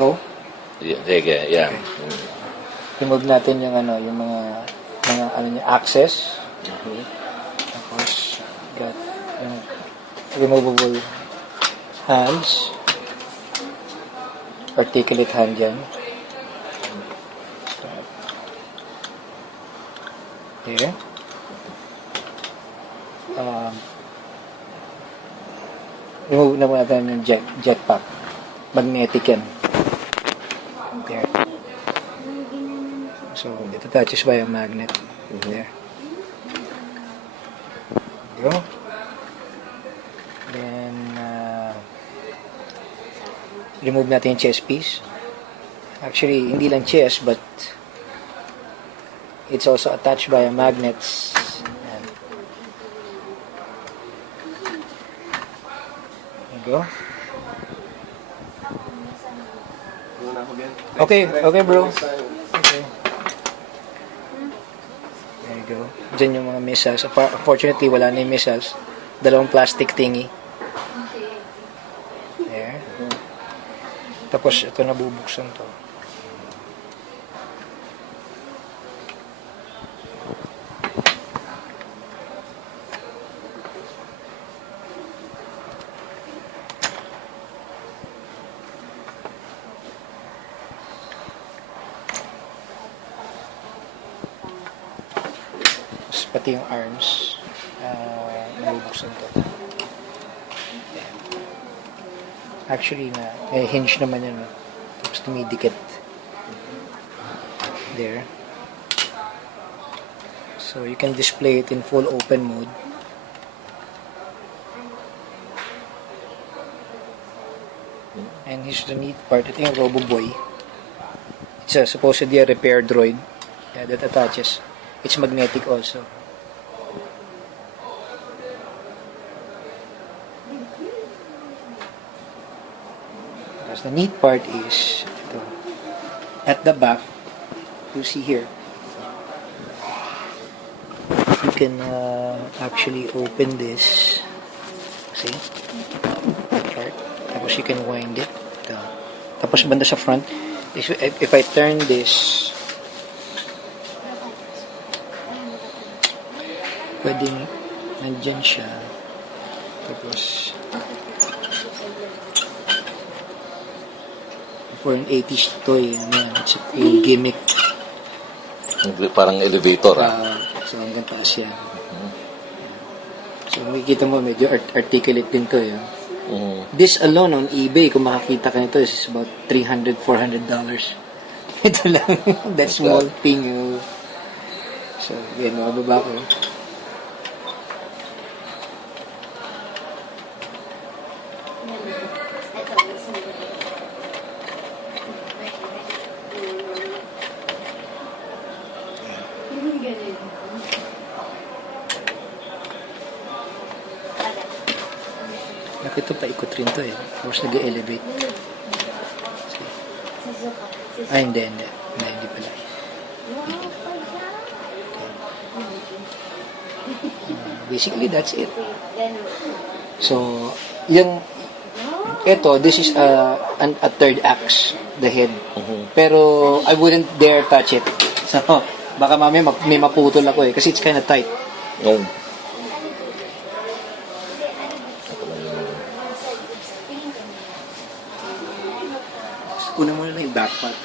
Oh? Sige, yeah. Remove natin yung yung mga access. Tapos, got yung removable hands. Articulate hand yan. Here. Remove na muna natin yung jetpack. Magnetic yan. There. So, it attaches by a magnet. There. Go. Then, remove natin yung chest piece. Actually, hindi lang chest, but it's also attached by a magnet. And there you go. Okay, bro. Okay. There you go. Diyan yung mga missiles. Unfortunately, wala na yung missiles. Dalawang plastic thingy. There. Tapos, ito nabubuksan to. Pati yung arms nabubuksan to. Actually may hinge naman yan, tapos tumidikit there, so you can display it in full open mode. And here's the neat part. Ito yung RoboBoy. It's supposedly a repair droid that attaches. It's magnetic also. The neat part is ito. At the back, you see here, you can actually open this. See? Part. Tapos you can wind it. Ito. Tapos banda sa front, if I turn this, pwedeng nandyan siya. Tapos for an 80s toy, it's a gimmick. Parang elevator, So hanggang taas yan. So makikita mo, medyo articulate din to. This alone on eBay, kung makakita ka nito, is about $300-400. Ito lang. That small thing. So, yan, mababa ko. Ito paikot rin to eh. Tapos nag-elevate. Hindi pala. Basically, that's it. So, this is a third axe, the head. Pero, I wouldn't dare touch it. So, baka mamaya may maputol ako eh. Kasi it's kind of tight. Una muna lang yung back part.